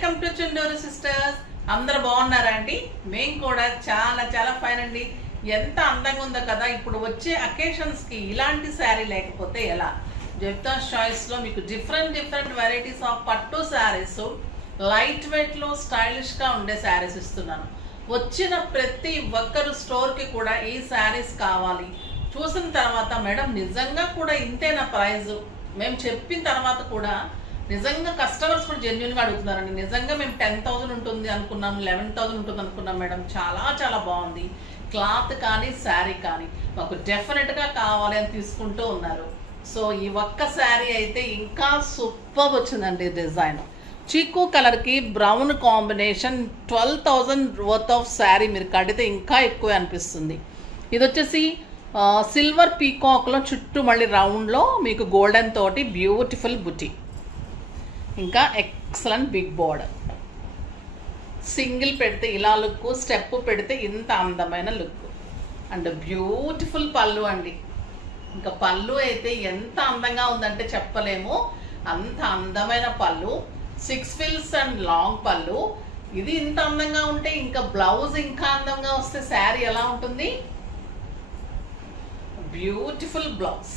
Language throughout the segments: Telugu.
Welcome to Chunduru sisters. అందరూ బాగున్నారా అండి? మేము కూడా చాలా చాలా ఫైన్ అండి. ఎంత అందంగా ఉందో కదా. ఇప్పుడు వచ్చే అకేషన్స్ కి ఇలాంటి శారీ లేకపోతే ఎలా? జెప్తాస్ చాయిస్ లో మీకు డిఫరెంట్ వెరైటీస్ ఆఫ్ పట్టు శారీస్ లైట్ వెయిట్ లో స్టైలిష్ గా ఉండే శారీస్ ఇస్తున్నాను. వచ్చిన ప్రతి ఒక్కరు స్టోర్ కి కూడా ఈ శారీస్ కావాలి. చూసిన తర్వాత మేడం నిజంగా కూడా ఇంతేనా ప్రైస్? మేము చెప్పిన తర్వాత కూడా నిజంగా కస్టమర్స్ కూడా జెన్యున్ గా అడుగుతున్నారండి. నిజంగా మేము 10,000 ఉంటుంది అనుకున్నాం, 11,000 ఉంటుంది అనుకున్నాం మేడం. చాలా చాలా బాగుంది క్లాత్ కానీ శారీ కానీ, మాకు డెఫినెట్ గా కావాలి అని తీసుకుంటూ ఉన్నారు. సో ఈ ఒక్క శారీ అయితే ఇంకా సూపర్ వచ్చిందండి. డిజైన్ చీకు కలర్ కి brown combination 12,000 worth of sari మీరు కడితే ఇంకా ఎక్కువ అనిపిస్తుంది. ఇది వచ్చేసి సిల్వర్ పీకాక్ లో చుట్టూ మళ్ళీ రౌండ్ లో మీకు గోల్డెన్ తోటి బ్యూటిఫుల్ బుటీ, ఇంకా ఎక్సలెంట్ బిగ్ బోర్డర్. సింగిల్ పెడితే ఇలా లుక్, స్టెప్ పెడితే ఇంత అందమైన లుక్ అండ్ బ్యూటిఫుల్ పళ్ళు అండి. ఇంకా పళ్ళు అయితే ఎంత అందంగా ఉందంటే చెప్పలేము, అంత అందమైన పళ్ళు. 6 ఫిల్స్ అండ్ లాంగ్ పళ్ళు. ఇది ఇంత అందంగా ఉంటే ఇంకా బ్లౌజ్ ఇంకా అందంగా వస్తే శారీ ఎలా ఉంటుంది? బ్యూటిఫుల్ బ్లౌజ్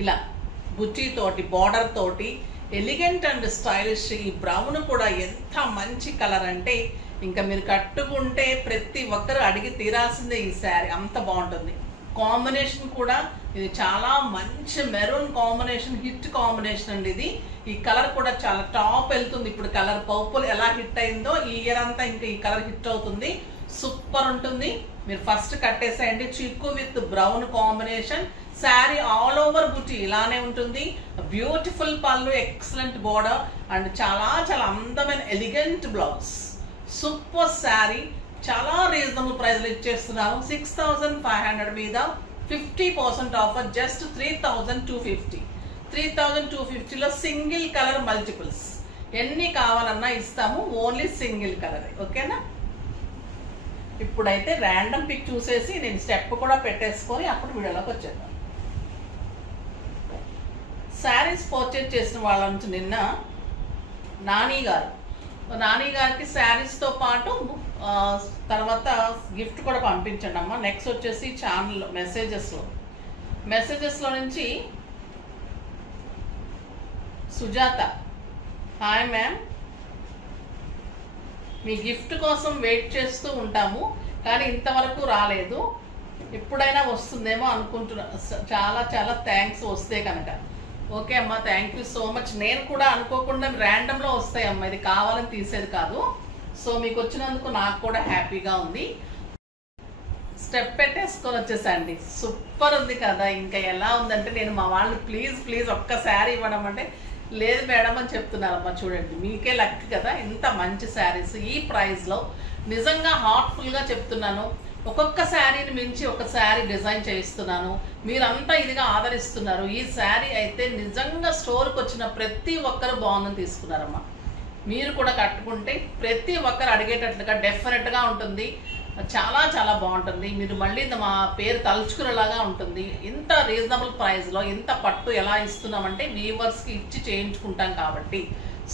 ఇలా బుట్టి తోటి బార్డర్ తోటి ఎలిగెంట్ అండ్ స్టైలిష్. ఈ బ్రౌన్ కూడా ఎంత మంచి కలర్ అంటే ఇంకా మీరు కట్టుకుంటే ప్రతి ఒక్కరు అడిగి తీరాల్సిందే ఈ శారీ, అంత బాగుంటుంది. కాంబినేషన్ కూడా ఇది చాలా మంచి మెరూన్ కాంబినేషన్, హిట్ కాంబినేషన్ అండి ఇది. ఈ కలర్ కూడా చాలా టాప్ వెళ్తుంది. ఇప్పుడు కలర్ పర్పుల్ ఎలా హిట్ అయిందో ఈ ఇయర్ అంతా ఇంకా ఈ కలర్ హిట్ అవుతుంది. సూపర్ ఉంటుంది. మీరు ఫస్ట్ కట్టేసేయండి. చిక్కు with brown combination sari all over బుట్టి ఇలానే ఉంటుంది. బ్యూటిఫుల్ పళ్ళు, ఎక్సలెంట్ బోర్డర్ అండ్ చాలా చాలా అందమైన ఎలిగెంట్ బ్లౌజ్. సూపర్ శారీ. చాలా రీజనబుల్ ప్రైస్ లో ఇచ్చేస్తున్నాను. 6,500 మీద 50% ఆఫర్, జస్ట్ 3,250. 3,250 లో సింగిల్ కలర్ మల్టిపుల్స్ ఎన్ని కావాలన్నా ఇస్తాము. ఓన్లీ సింగిల్ కలర్, ఓకేనా? ఇప్పుడైతే ర్యాండమ్ పిక్ చూసేసి నేను స్టెప్ కూడా పెట్టేసుకొని అప్పుడు వీడియోలోకి వచ్చేద్దాం. శారీస్ పర్చేజ్ చేసిన వాళ్ళ నుంచి నిన్న నాని గారికి శారీస్ తో పాటు తర్వాత గిఫ్ట్ కూడా పంపించండి అమ్మా. నెక్స్ట్ వచ్చేసి ఛానల్ మెసేజెస్ లో నుంచి సుజాత, హాయ్ మ్యామ్, మీ గిఫ్ట్ కోసం వెయిట్ చేస్తూ ఉంటాము కానీ ఇంతవరకు రాలేదు, ఎప్పుడైనా వస్తుందేమో అనుకుంటున్నా. చాలా చాలా థ్యాంక్స్ వస్తే కనుక. ఓకే అమ్మా, థ్యాంక్ యూ సో మచ్. నేను కూడా అనుకోకుండా ర్యాండమ్ లో వస్తాయమ్మా, ఇది కావాలని తీసేది కాదు. సో మీకు వచ్చినందుకు నాకు కూడా హ్యాపీగా ఉంది. స్టెప్ పెట్టేసుకొని వచ్చేసండి. సూపర్ ఉంది కదా. ఇంకా ఎలా ఉందంటే నేను మా వాళ్ళు ప్లీజ్ ఒక్క శారీ ఇవ్వడం అంటే లేదు మేడం అని చెప్తున్నారమ్మా. చూడండి, మీకే లక్ కదా ఇంత మంచి శారీస్ ఈ ప్రైస్ లో. నిజంగా హార్ట్ఫుల్ గా చెప్తున్నాను. ఒక్కొక్క శారీని మించి ఒక శారీ డిజైన్ చేయిస్తున్నాను. మీరంతా ఇదిగా ఆదరిస్తున్నారు. ఈ శారీ అయితే నిజంగా స్టోర్కి వచ్చిన ప్రతి ఒక్కరు బాగుందని తీసుకున్నారమ్మా. మీరు కూడా కట్టుకుంటే ప్రతి ఒక్కరు అడిగేటట్లుగా డెఫినెట్ గా ఉంటుంది. చాలా చాలా బాగుంటుంది. మీరు మళ్ళీ మా పేరు తలుచుకునేలాగా ఉంటుంది. ఇంత రీజనబుల్ ప్రైస్ లో ఇంత పట్టు ఎలా ఇస్తున్నామంటే వీవర్స్ కి ఇచ్చి చేయించుకుంటాం కాబట్టి.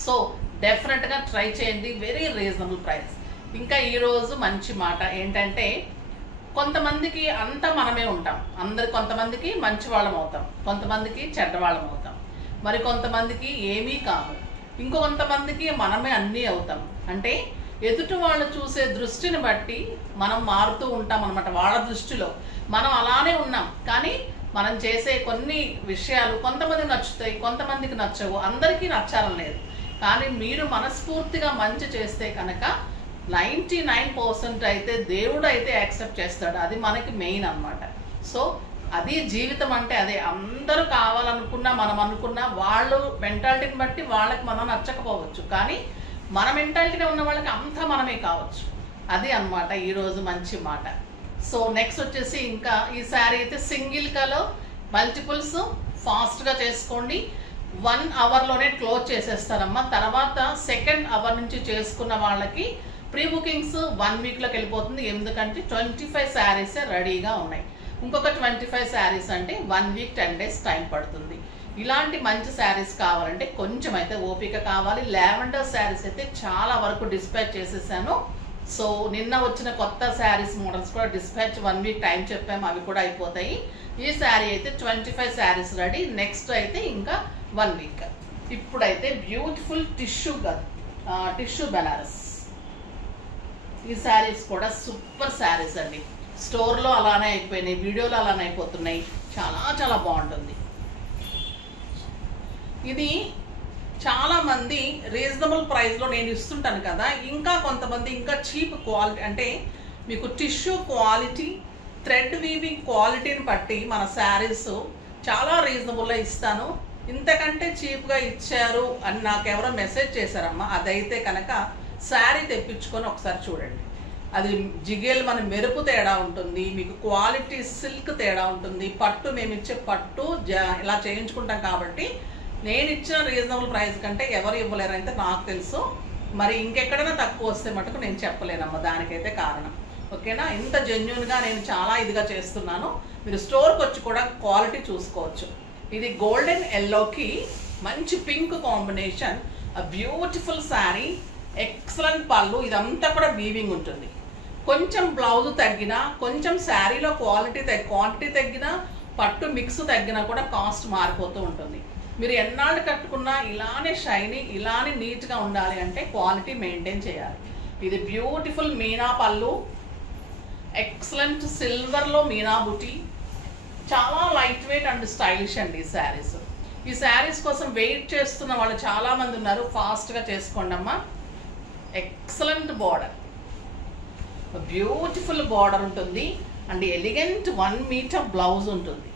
సో డెఫినెట్ గా ట్రై చేయండి. Very reasonable price. ఇంకా ఈ రోజు మంచి మాట ఏంటంటే, కొంతమందికి అంతా మనమే ఉంటాం. కొంతమందికి మంచి వాళ్ళం అవుతాం, కొంతమందికి చెడ్డవాళ్ళం అవుతాం, మరి కొంతమందికి ఏమీ కాదు, ఇంకొంతమందికి మనమే అన్నీ అవుతాం. అంటే ఎదుటి వాళ్ళు చూసే దృష్టిని బట్టి మనం మారుతూ ఉంటాం అన్నమాట. వాళ్ళ దృష్టిలో మనం అలానే ఉన్నాం కానీ మనం చేసే కొన్ని విషయాలు కొంతమందికి నచ్చుతాయి, కొంతమందికి నచ్చవు, అందరికీ నచ్చాలని లేదు. కానీ మీరు మనస్ఫూర్తిగా మంచి చేస్తే కనుక 99% అయితే దేవుడు అయితే యాక్సెప్ట్ చేస్తాడు. అది మనకి మెయిన్ అన్నమాట. సో అది జీవితం అంటే అదే. అందరూ కావాలనుకున్నా మనం అనుకున్నా వాళ్ళు మెంటాలిటీని బట్టి వాళ్ళకి మనం నచ్చకపోవచ్చు, కానీ మన మెంటాలిటీలో ఉన్న వాళ్ళకి అంతా మనమే కావచ్చు. అది అన్నమాట ఈరోజు మంచి మాట. సో నెక్స్ట్ వచ్చేసి ఇంకా ఈ శారీ అయితే సింగిల్ కలర్ మల్టిపుల్స్ ఫాస్ట్గా చేసుకోండి. 1 అవర్లోనే క్లోజ్ చేసేస్తారమ్మా. తర్వాత సెకండ్ అవర్ నుంచి చేసుకున్న వాళ్ళకి ప్రీ బుకింగ్స్ 1 వీక్లోకి వెళ్ళిపోతుంది. ఎందుకంటే 25 శారీసే రెడీగా ఉన్నాయి. ఇంకొక 25 శారీస్ అంటే 1 వీక్ 10 డేస్ టైం పడుతుంది. ఇలాంటి మంచి శారీస్ కావాలంటే కొంచెం అయితే ఓపిక కావాలి. లావెండర్ శారీస్ అయితే చాలా వరకు డిస్పాచ్ చేసేసాను. సో నిన్న వచ్చిన కొత్త శారీస్ మోడల్స్ కూడా డిస్పాచ్ 1 వీక్ టైం చెప్పాము, అవి కూడా అయిపోతాయి. ఈ శారీ అయితే 25 శారీస్ రెడీ. నెక్స్ట్ అయితే ఇంకా 1 వీక్. ఇప్పుడైతే బ్యూటిఫుల్ టిష్యూ బెనారస్. ఈ శారీస్ కూడా సూపర్ శారీస్ అండి. స్టోర్లో అలానే అయిపోయినాయి, వీడియోలో అలానే అయిపోతున్నాయి. చాలా చాలా బాగుంటుంది. ఇది చాలామంది రీజనబుల్ ప్రైస్లో నేను ఇస్తుంటాను కదా, ఇంకా కొంతమంది ఇంకా చీప్ క్వాలిటీ, అంటే మీకు టిష్యూ క్వాలిటీ, థ్రెడ్ వీవింగ్ క్వాలిటీని బట్టి మన శారీస్ చాలా రీజనబుల్గా ఇస్తాను. ఇంతకంటే చీప్గా ఇచ్చారు అని నాకు ఎవరో మెసేజ్ చేశారమ్మా. అదైతే కనుక శారీ తెప్పించుకొని ఒకసారి చూడండి. అది జిగేల్ మన మెరుపు తేడా ఉంటుంది, మీకు క్వాలిటీ సిల్క్ తేడా ఉంటుంది. పట్టు మేము ఇచ్చే పట్టు ఇలా చేయించుకుంటాం కాబట్టి నేను ఇచ్చిన రీజనబుల్ ప్రైస్ కంటే ఎవరు ఇవ్వలేరంటే నాకు తెలుసు. మరి ఇంకెక్కడైనా తక్కువ వస్తే మటుకు నేను చెప్పలేనమ్మా, దానికైతే కారణం. ఓకేనా? ఇంత జెన్యున్గా నేను చాలా ఇదిగా చేస్తున్నాను. మీరు స్టోర్కి వచ్చి కూడా క్వాలిటీ చూసుకోవచ్చు. ఇది గోల్డెన్ ఎల్లోకి మంచి pink combination, beautiful sari, excellent పళ్ళు. ఇదంతా కూడా వీవింగ్ ఉంటుంది. కొంచెం బ్లౌజ్ తగ్గినా, కొంచెం శారీలో క్వాంటిటీ తగ్గినా, పట్టు మిక్స్ తగ్గినా కూడా కాస్ట్ మారిపోతూ ఉంటుంది. మీరు ఎన్నాళ్ళు కట్టుకున్నా ఇలానే షైనీ, ఇలానే నీట్గా ఉండాలి అంటే క్వాలిటీ మెయింటైన్ చేయాలి. ఇది బ్యూటిఫుల్ మీనా పళ్ళు, ఎక్సలెంట్ సిల్వర్లో మీనా బుటీ, చాలా లైట్ వెయిట్ అండ్ స్టైలిష్ అండి ఈ శారీస్. ఈ శారీస్ కోసం వెయిట్ చేస్తున్న వాళ్ళు చాలామంది ఉన్నారు. ఫాస్ట్గా చేసుకోండి అమ్మా. ఎక్సలెంట్ బార్డర్, బ్యూటిఫుల్ బార్డర్ ఉంటుంది అండ్ ఎలిగెంట్ 1 మీటర్ బ్లౌజ్ ఉంటుంది.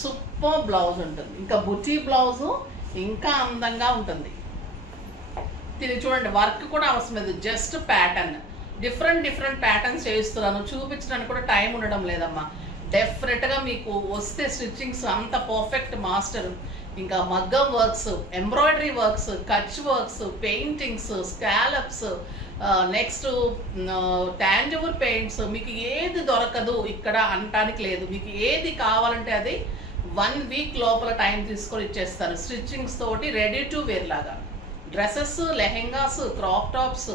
సూపర్ బ్లౌజ్ ఉంటుంది. ఇంకా బుటీ బ్లౌజు ఇంకా అందంగా ఉంటుంది. ఇది చూడండి, వర్క్ కూడా అవసరం లేదు, జస్ట్ ప్యాటర్న్. డిఫరెంట్ ప్యాటర్న్స్ చేయిస్తున్నాను, చూపించడానికి కూడా టైం ఉండడం లేదమ్మా. డెఫినెట్గా మీకు వస్తే స్టిచ్చింగ్స్ అంత పర్ఫెక్ట్ మాస్టర్. ఇంకా మగ్గం works, embroidery works, Kutch works, paintings, scallops, next tangible paints, మీకు ఏది దొరకదు ఇక్కడ అనటానికి లేదు. మీకు ఏది కావాలంటే అది 1 వీక్ లోపల టైం తీసుకొని ఇచ్చేస్తాను. స్టిచ్చింగ్స్ తోటి రెడీ టు వేర్ లాగా. Dresses, lehengas, crop tops,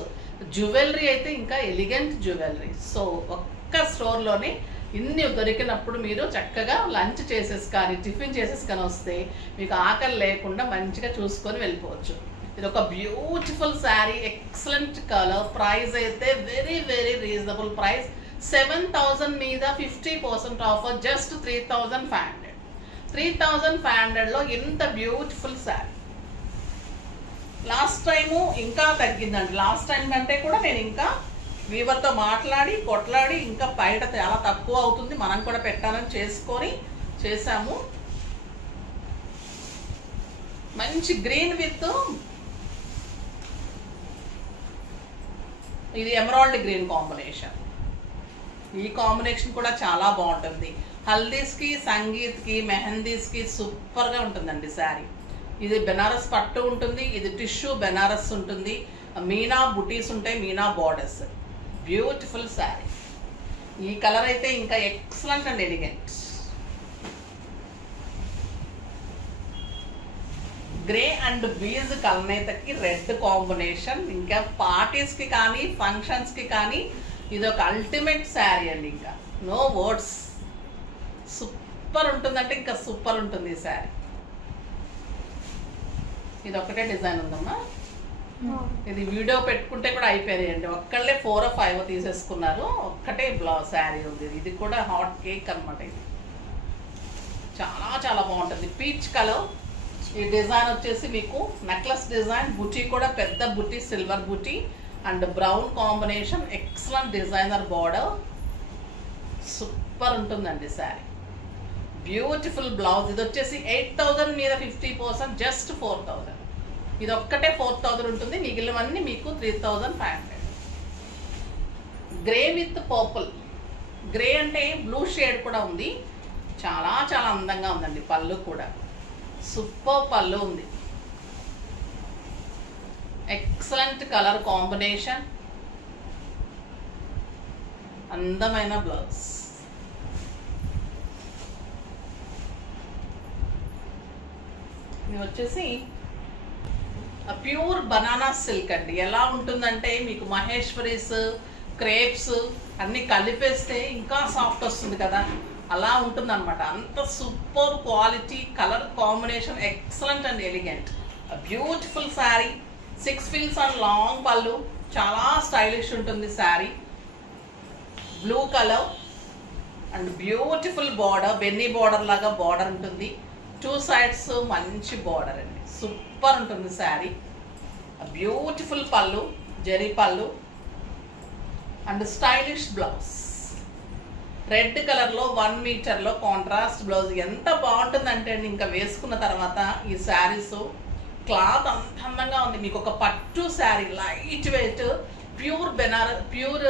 jewellery అయితే ఇంకా ఎలిగెంట్ జ్యువెలరీ. సో ఒక్క స్టోర్లోనే ఇన్ని దొరికినప్పుడు మీరు చక్కగా లంచ్ చేసేసి కానీ టిఫిన్ చేసేసి కానీ వస్తే మీకు ఆకలి లేకుండా మంచిగా చూసుకొని వెళ్ళిపోవచ్చు. ఇది ఒక beautiful sari, excellent colour. Price అయితే వెరీ రీజనబుల్ ప్రైస్. 7,000 మీద 50% ఆఫర్, జస్ట్ 3,500. 3,500లో ఇంత బ్యూటిఫుల్ శారీ. లాస్ట్ టైము ఇంకా తగ్గిందండి. లాస్ట్ టైం కంటే కూడా నేను ఇంకా వీవర్తో మాట్లాడి కొట్లాడి ఇంకా బయట చాలా తక్కువ అవుతుంది, మనం కూడా పెట్టాలని చేసాము. మంచి గ్రీన్ విత్ ఇది ఎమరాల్డ్ గ్రీన్ కాంబినేషన్. ఈ కాంబినేషన్ కూడా చాలా బాగుంటుంది. హల్దీస్కి, సంగీత్కి, మెహందీస్కి సూపర్గా ఉంటుందండి శారీ. ఇది బెనారస్ పట్టు ఉంటుంది, ఇది టిష్యూ బెనారస్ ఉంటుంది, మీనా బుటీస్ ఉంటాయి, మీనా బార్డర్స్. బ్యూటిఫుల్ శారీ. ఈ కలర్ అయితే ఇంకా excellent and elegant. Grey and beige కలనేతకి రెడ్ కాంబినేషన్. ఇంకా పార్టీస్కి కానీ ఫంక్షన్స్కి కానీ ఇది ఒక అల్టిమేట్ శారీ అండి. ఇంకా నో వర్డ్స్. సూపర్ ఉంటుందంటే ఇంకా సూపర్ ఉంటుంది ఈ శారీ. ఇది ఒక్కటే డిజైన్ ఉందమ్మా. ఇది వీడియో పెట్టుకుంటే కూడా అయిపోయాయండి. ఒక్కళ్ళే 4 or 5 తీసేసుకున్నారు. ఒక్కటే బ్లౌజ్ శారీ ఉంది. ఇది కూడా హాట్ కేక్ అనమాట. ఇది చాలా బాగుంటుంది. Peach colour. ఈ డిజైన్ వచ్చేసి మీకు నెక్లెస్ డిజైన్, బుటీ కూడా పెద్ద బుటీ, silver buti and brown combination. Excellent designer border. Super ఉంటుందండి శారీ. Beautiful blouse. ఇది వచ్చేసి 8,000 మీద 50%, జస్ట్ 4,000. ఇది ఒక్కటే 4,000 ఉంటుంది, మిగిలినవన్నీ మీకు 3,500. Grey with purple. గ్రే అంటే బ్లూ షేడ్ కూడా ఉంది. చాలా అందంగా ఉందండి. పళ్ళు కూడా సూపర్ పళ్ళు ఉంది. ఎక్సలెంట్ కలర్ కాంబినేషన్, అందమైన బ్లౌజ్. ఇది వచ్చేసి ప్యూర్ బనానా సిల్క్ అండి. ఎలా ఉంటుందంటే మీకు మహేశ్వరీస్, క్రేప్స్ అన్ని కలిపేస్తే ఇంకా సాఫ్ట్ వస్తుంది కదా, అలా ఉంటుంది అనమాట. అంత super quality, colour combination excellent and elegant. Beautiful sari, 6 feels and long పళ్ళు, చాలా స్టైలిష్ ఉంటుంది sari. Blue colour and beautiful border, బెన్నీ బార్డర్ లాగా బార్డర్ ఉంటుంది. 2 సైడ్స్ మంచి బార్డర్ అండి, సూపర్ ఉంటుంది శారీ. బ్యూటిఫుల్ పళ్ళు, జరీ పళ్ళు అండ్ స్టైలిష్ బ్లౌజ్. రెడ్ కలర్లో 1 మీటర్లో కాంట్రాస్ట్ బ్లౌజ్. ఎంత బాగుంటుందంటే అండి, ఇంకా వేసుకున్న తర్వాత ఈ శారీస్ క్లాత్ అంత అందంగా ఉంది. మీకు ఒక పట్టు sari, light weight, pure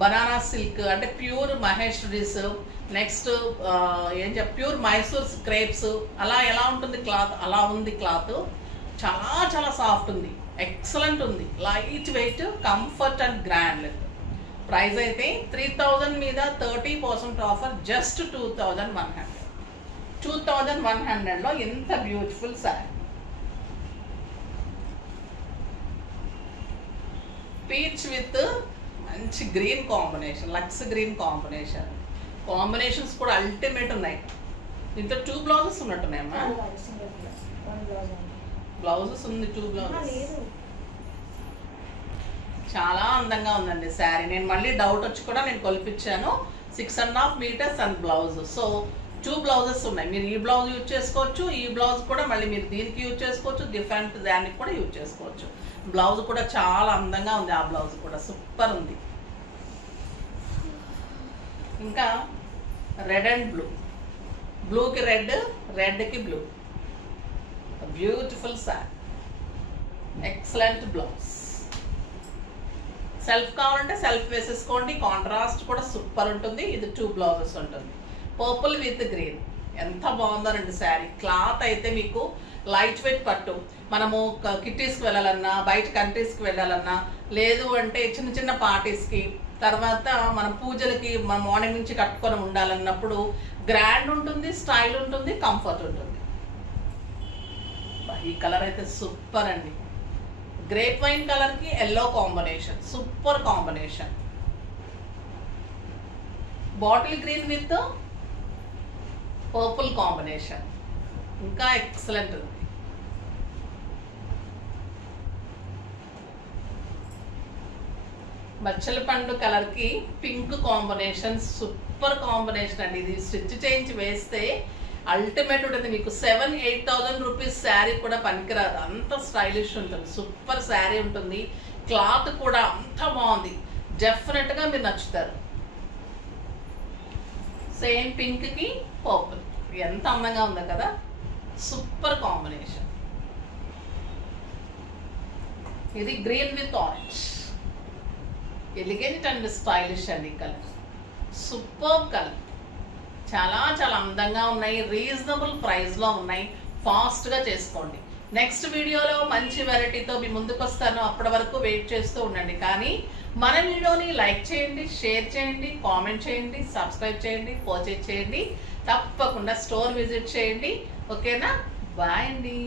banana silk అంటే pure Maheshwaris, next pure Mysore crepes, అలా ఎలా ఉంటుంది క్లాత్, అలా ఉంది క్లాత్. చాలా చాలా సాఫ్ట్ ఉంది, ఎక్సలెంట్ ఉంది, light weight, comfort and grand. Price అయితే 3000 మీద 30% ఆఫర్, జస్ట్ 2100. 2100లో ఎంత బ్యూటిఫుల్ శారీ. పీచ్ విత్ మంచి గ్రీన్ కాంబినేషన్, లక్స్ గ్రీన్ కాంబినేషన్. కాంబినేషన్స్ కూడా అల్టిమేట్ ఉన్నాయి. దీంట్లో 2 బ్లౌజెస్ ఉన్నట్టున్నాయమ్మా. బ్లౌజెస్ ఉంది, 2 బ్లౌజెస్. చాలా అందంగా ఉందండి శారీ. నేను మళ్ళీ డౌట్ వచ్చి కూడా నేను కొలిపించాను. 6.5 metres and blouse. So 2 blouses ఉన్నాయి. మీరు ఈ బ్లౌజ్ యూజ్ చేసుకోవచ్చు, ఈ బ్లౌజ్ కూడా మళ్ళీ మీరు దీనికి యూజ్ చేసుకోవచ్చు, డిఫరెంట్ దానికి కూడా యూజ్ చేసుకోవచ్చు. బ్లౌజ్ కూడా చాలా అందంగా ఉంది, ఆ బ్లౌజ్ కూడా సూపర్ ఉంది. ఇంకా రెడ్ అండ్ బ్లూ, బ్లూకి రెడ్, రెడ్కి blue, beautiful sari, excellent blouse. Self కావాలంటే సెల్ఫ్ వేసేసుకోండి, కాంట్రాస్ట్ కూడా సూపర్ ఉంటుంది. ఇది 2 బ్లౌజెస్ ఉంటుంది. పర్పుల్ విత్ గ్రీన్, ఎంత బాగుందోనండి శారీ. క్లాత్ అయితే మీకు లైట్ వెయిట్ పట్టు. మనము కిట్టీస్కి వెళ్ళాలన్నా, బయట కంట్రీస్కి వెళ్ళాలన్నా, లేదు అంటే చిన్న చిన్న పార్టీస్కి, తర్వాత మన పూజలకి మన మార్నింగ్ నుంచి కట్టుకొని ఉండాలన్నప్పుడు గ్రాండ్ ఉంటుంది, స్టైల్ ఉంటుంది, కంఫర్ట్ ఉంటుంది. ఈ కలర్ అయితే సూపర్ అండి. గ్రేప్ వైన్ కలర్ కి yellow combination, super combination. Bottle green with purple combination, ఇంకా ఎక్సలెంట్ ఉంది. బచ్చల పండు కలర్ కి పింక్ కాంబినేషన్, సూపర్ కాంబినేషన్ అండి. ఇది స్టిచ్ చేయించి వేస్తే అల్టిమేట్ ఉంటుంది. మీకు 7,000-8,000 రూపీస్ శారీ కూడా పనికిరాదు, అంత స్టైలిష్ ఉంటుంది. సూపర్ శారీ ఉంటుంది. క్లాత్ కూడా అంత బాగుంది, డెఫినెట్ గా మీరు నచ్చుతారు. సేమ్ పింక్ కి పర్పుల్, ఎంత అందంగా ఉందో కదా, సూపర్ కాంబినేషన్. ఇది green with orange, elegant and stylish అండి కలర్, సూపర్ కలర్. చాలా చాలా అందంగా ఉన్నాయి, రీజనబుల్ ప్రైస్లో ఉన్నాయి. ఫాస్ట్గా చేసుకోండి. నెక్స్ట్ వీడియోలో మంచి వెరైటీతో మీ ముందుకు వస్తాను. అప్పటి వరకు వెయిట్ చేస్తూ ఉండండి. కానీ మన వీడియోని లైక్ చేయండి, షేర్ చేయండి, కామెంట్ చేయండి, సబ్స్క్రైబ్ చేయండి, పర్చేజ్ చేయండి. తప్పకుండా స్టోర్ విజిట్ చేయండి. ఓకేనా? బాయ్ అండి.